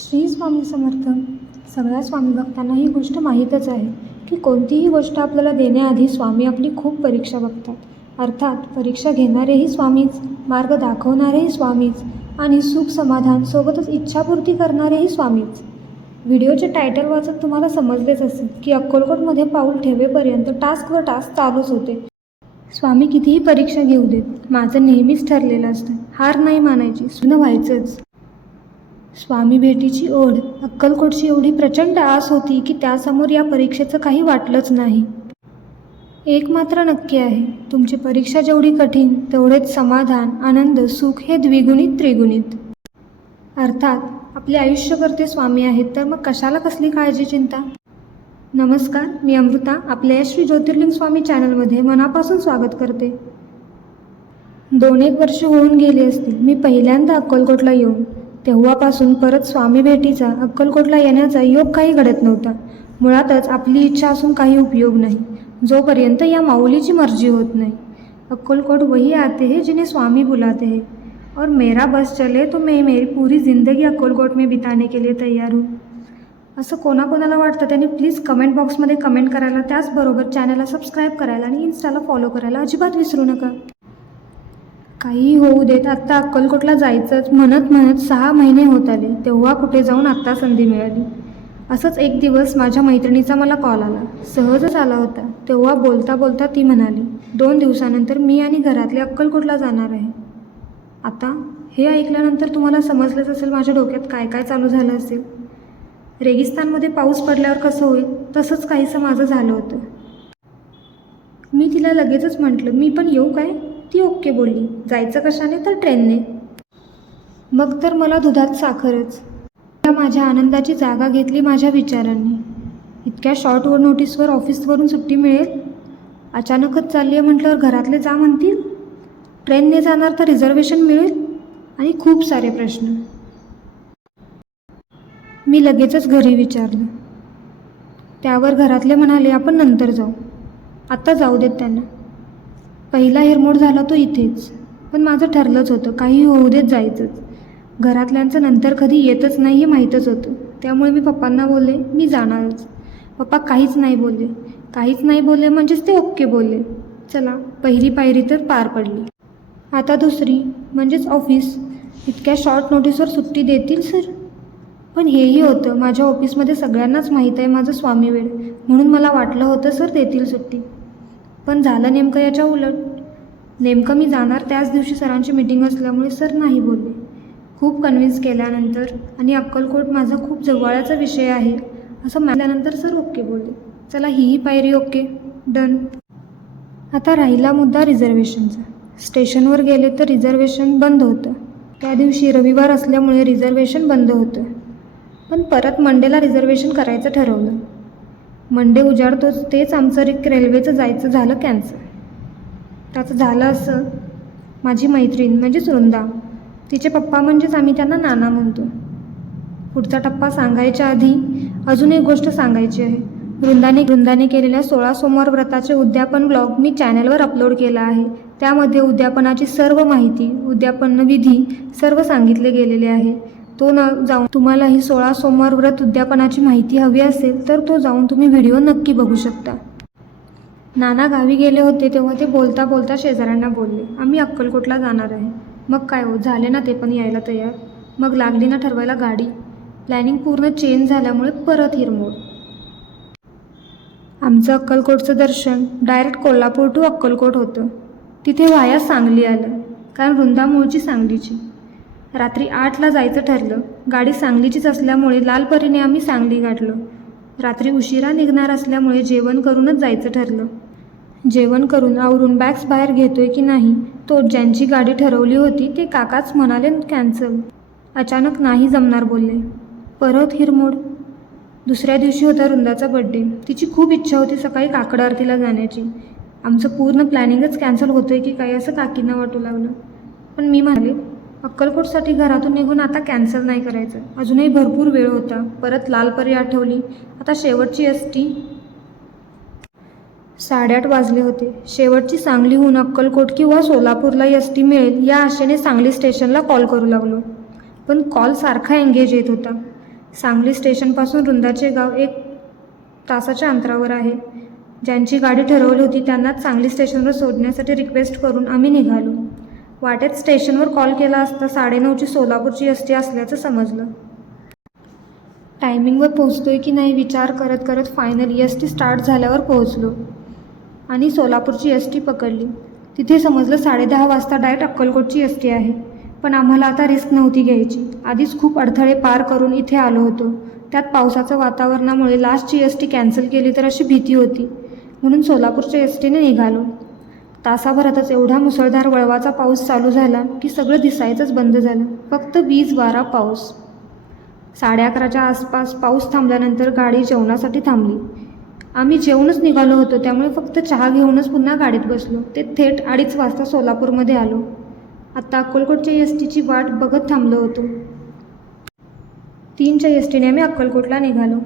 श्री स्वामी समर्थ. सगळ्या स्वामी भक्तांना ही गोष्ट माहीतच आहे की कोणतीही गोष्ट आपल्याला देण्याआधी स्वामी आपली खूप परीक्षा बघतात. अर्थात परीक्षा घेणारेही स्वामीच मार्ग दाखवणारेही स्वामीच आणि सुख समाधान सोबतच इच्छापूर्ती करणारेही स्वामीच. व्हिडिओचे टायटल वाचत तुम्हाला समजलेच असेल की अक्कलकोटमध्ये पाऊल ठेवेपर्यंत टास्कवर टास्क चालूच होते. स्वामी कितीही परीक्षा घेऊ देत माझं नेहमीच ठरलेलं असतं हार नाही मानायची सुन व्हायचंच. स्वामी भेटीची ओढ. अक्कलकोटची एवढी प्रचंड आस होती की त्यासमोर या परीक्षेचं काही वाटलंच नाही. एक मात्र नक्की आहे. तुमची परीक्षा जेवढी कठीण तेवढेच समाधान आनंद सुख हे द्विगुणित त्रिगुणित. अर्थात आपले आयुष्यभर ते स्वामी आहेत तर मग कशाला कसली काळजी चिंता? नमस्कार मी अमृता आपल्या या श्री ज्योतिर्लिंग स्वामी चॅनलमध्ये मनापासून स्वागत करते. दोन एक वर्ष होऊन गेली असतील मी पहिल्यांदा अक्कलकोटला येऊन. तेव्हापासून परत स्वामी भेटीचा अक्कलकोटला येण्याचा योग काही घडत नव्हता. मुळातच आपली इच्छा असून काही उपयोग नाही. जोपर्यंत या माऊलीची मर्जी होत नाही. अक्कलकोट वही आते हैं जिन्हें स्वामी बुलाते हैं. और मेरा बस चले तो मैं मेरी पूरी ज़िंदगी अक्कलकोट में बिताने के लिए तयार हूँ. असं कोणाकोणाला वाटतं? त्यांनी प्लीज कमेंट बॉक्समध्ये कमेंट करायला त्याचबरोबर चॅनलला सबस्क्राईब करायला आणि इन्स्टाला फॉलो करायला अजिबात विसरू नका. काही होऊ देत आत्ता अक्कलकोटला जायचंच म्हणत म्हणत सहा महिने होत आले. तेव्हा कुठे जाऊन आत्ता संधी मिळाली. असंच एक दिवस माझ्या मैत्रिणीचा मला कॉल आला. सहजच आला होता. तेव्हा बोलता बोलता ती म्हणाली दोन दिवसानंतर मी आणि घरातले अक्कलकोटला जाणार आहे. आता हे ऐकल्यानंतर तुम्हाला समजलंच असेल माझ्या डोक्यात काय काय चालू झालं असेल. रेगिस्तानमध्ये पाऊस पडल्यावर कसं होईल? तसंच काहीसं माझं झालं होतं. मी तिला लगेचच म्हटलं मी पण येऊ काय? ती ओके बोलली. जायचं कशाने? तर ट्रेनने. मग तर मला दुधात साखरच. त्या माझ्या आनंदाची जागा घेतली माझ्या विचारांनी. इतक्या शॉर्ट व नोटीसवर ऑफिसवरून सुट्टी मिळेल? अचानकच चालली आहे म्हटल्यावर घरातले जा म्हणतील? ट्रेनने जाणार तर रिझर्वेशन मिळेल? आणि खूप सारे प्रश्न. मी लगेचच घरी विचारलं. त्यावर घरातले म्हणाले आपण नंतर जाऊ. आत्ता जाऊ देत त्यांना. पहिला हिरमोड झाला तो इथेच. पण माझं ठरलंच होतं काही होऊ देत जायचंच. घरातल्यांचं नंतर कधी येतच नाही हे माहीतच होतं. त्यामुळे मी पप्पांना बोलले मी जाणारच. पप्पा काहीच नाही बोलले. काहीच नाही बोलले म्हणजेच ते ओके बोलले. चला पहिली पायरी तर पार पडली. आता दुसरी म्हणजेच ऑफिस. इतक्या शॉर्ट नोटीसवर सुट्टी देतील सर पण हेही होतं माझ्या ऑफिसमध्ये सगळ्यांनाच माहीत आहे माझं स्वामी वेळ. म्हणून मला वाटलं होतं सर देतील सुट्टी. पण झालं नेमकं याच्या उलट. नेमकं मी जाणार त्याच दिवशी सरांची मीटिंग असल्यामुळे सर नाही बोलले. खूप कन्व्हिन्स केल्यानंतर आणि अक्कलकोट माझा खूप जवळचा विषय आहे असं मानल्यानंतर सर ओके बोलले. चला हीही पायरी ओके. डन. आता राहिला मुद्दा रिझर्वेशनचा स्टेशनवर गेले तर रिझर्वेशन बंद होतं. त्या दिवशी रविवार असल्यामुळे रिझर्वेशन बंद होतं. पण परत मंडेला रिझर्वेशन करायचं ठरवलं. मंडे उजाडतोच तेच आमचं रिक रेल्वेचं जायचं झालं कॅन्सल त्याचं झालं असं. माझी मैत्रीण म्हणजेच वृंदा तिचे पप्पा म्हणजेच आम्ही त्यांना नाना म्हणतो. पुढचा टप्पा सांगायच्या आधी अजून एक गोष्ट सांगायची आहे. वृंदाने वृंदाने केलेल्या सोळा सोमवार व्रताचे उद्यापन ब्लॉग मी चॅनलवर अपलोड केला आहे. त्यामध्ये उद्यापनाची सर्व माहिती उद्यापन विधी सर्व सांगितले गेलेले आहे. तो न जाऊन तुम्हाला ही सोळा सोमवार व्रत उद्यापनाची माहिती हवी असेल तर तो जाऊन तुम्ही व्हिडिओ नक्की बघू शकता. नाना गावी गेले होते तेव्हा ते बोलता बोलता शेजाऱ्यांना बोलले आम्ही अक्कलकोटला जाणार आहे. मग काय हो झाले ना ते पण यायला तयार. मग लागली ना ठरवायला गाडी. प्लॅनिंग पूर्ण चेंज झाल्यामुळे परत हिरमोड. आमचं अक्कलकोटचं दर्शन डायरेक्ट कोल्हापूर टू अक्कलकोट होतं. तिथे वाया सांगली आलं कारण वृंदा मूळची सांगलीची. रात्री आठला जायचं ठरलं. गाडी सांगलीचीच असल्यामुळे लालपरीने आम्ही सांगली गाठलो रात्री उशिरा निघणार असल्यामुळे जेवण करूनच जायचं ठरलं. जेवण करून आवरून बॅग्स बाहेर घेतोय की नाही तो ज्यांची गाडी ठरवली होती ते काकाच म्हणाले कॅन्सल अचानक नाही जमणार बोलले. परत हिरमोड. दुसऱ्या दिवशी होता रुंदाचा बड्डे तिची खूप इच्छा होती सकाळी काकड आरतीला जाण्याची. आमचं पूर्ण प्लॅनिंगच कॅन्सल होतं आहे की काय असं काकींना वाटू लागलं. पण मी म्हणाले अक्कलकोटसाठी घरातून निघून आता कॅन्सल नाही करायचं. अजूनही भरपूर वेळ होता. परत लालपरी आठवली. आता शेवटची एस टी साडेआठ वाजले होते. शेवटची सांगलीहून अक्कलकोट किंवा सोलापूरला एस टी मिळेल या आशेने सांगली स्टेशनला कॉल करू लागलो. पण कॉल सारखा एंगेज येत होता. सांगली स्टेशनपासून रुंदाचे गाव एक तासाच्या अंतरावर आहे. ज्यांची गाडी ठरवली होती त्यांनाच सांगली स्टेशनवर सोडण्यासाठी रिक्वेस्ट करून आम्ही निघालो. वाटेत स्टेशनवर कॉल केला असता साडेनऊची सोलापूरची एस टी असल्याचं समजलं. टायमिंगवर पोहोचतोय की नाही विचार करत करत फायनली एस टी स्टार्ट झाल्यावर पोहोचलो. आणि सोलापूरची एस टी पकडली. तिथे समजलं साडेदहा वाजता डायरेक्ट अक्कलकोटची एस टी आहे. पण आम्हाला आता रिस्क नव्हती घ्यायची. आधीच खूप अडथळे पार करून इथे आलो होतो. त्यात पावसाचं वातावरणामुळे लास्टची एस टी कॅन्सल केली तर अशी भीती होती. म्हणून सोलापूरच्या एस टीने निघालो. तासाभरातच एवढा मुसळधार वळवाचा पाऊस चालू झाला की सगळं दिसायचंच बंद झालं. फक्त वीज वारा पाऊस. साडे अकराच्या आसपास पाऊस थांबल्यानंतर गाडी जेवणासाठी थांबली. आम्ही जेवणच निघालो होतो त्यामुळे फक्त चहा घेऊनच पुन्हा गाडीत बसलो. ते थेट अडीच वाजता सोलापूरमध्ये आलो. आत्ता अक्कलकोटच्या एस टीची वाट बघत थांबलो होतो. तीनच्या एस टीने आम्ही अक्कलकोटला निघालो.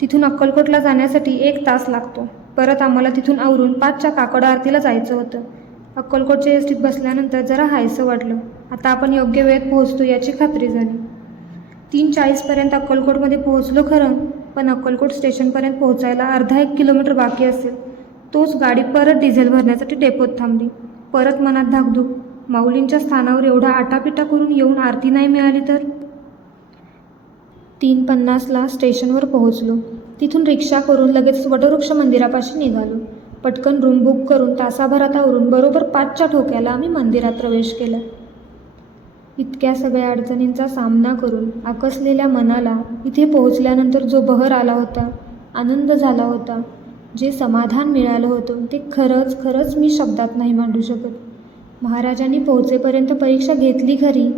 तिथून अक्कलकोटला जाण्यासाठी एक तास लागतो. परत आम्हाला तिथून आवरून पाचच्या काकड आरतीला जायचं होतं. अक्कलकोटच्या एस टीत बसल्यानंतर जरा हायसं वाटलं. आता आपण योग्य वेळेत पोहोचतो याची खात्री झाली. तीन चाळीसपर्यंत अक्कलकोटमध्ये पोहोचलो खरं पण अक्कलकोट स्टेशनपर्यंत पोहोचायला अर्धा एक किलोमीटर बाकी असेल. तोच गाडी परत डिझेल भरण्यासाठी डेपोत थांबली. परत मनात धाकधूक माऊलींच्या स्थानावर एवढा आटापिटा करून येऊन आरती नाही मिळाली तर? तीन पन्नासला स्टेशनवर पोहोचलो. तिथून रिक्षा करून लगेच वटवृक्ष मंदिरापाशी निघालो. पटकन रूम बुक करून तासाभरात आवरून बरोबर पाचच्या ठोक्याला आम्ही मंदिरात प्रवेश केला. इतक्या सगळ्या अडचणींचा सामना करून आकसलेल्या मनाला इथे पोहोचल्यानंतर जो बहर आला होता आनंद झाला होता जे समाधान मिळालं होतं ते खरंच खरंच मी शब्दात नाही मांडू शकत. महाराजांनी पोहोचेपर्यंत परीक्षा घेतली खरी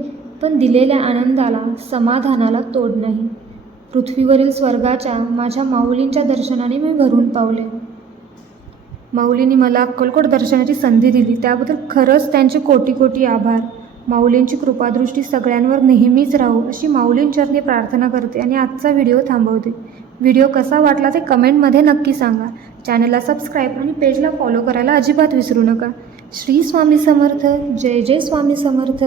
पण दिलेल्या आनंदाला समाधानाला तोड नाही. पृथ्वीवरील स्वर्गाच्या माझ्या माऊलींच्या दर्शनाने मी भरून पावले. माऊलींनी मला अक्कलकोट दर्शनाची संधी दिली. त्याबद्दल खरंच त्यांचे कोटी कोटी आभार. माऊलींची कृपादृष्टी सगळ्यांवर नेहमीच राहू अशी माऊलींचरणी प्रार्थना करते आणि आजचा व्हिडिओ थांबवते. व्हिडिओ कसा वाटला ते कमेंटमध्ये नक्की सांगा. चॅनलला सबस्क्राईब आणि पेजला फॉलो करायला अजिबात विसरू नका. श्री स्वामी समर्थ. जय जय स्वामी समर्थ.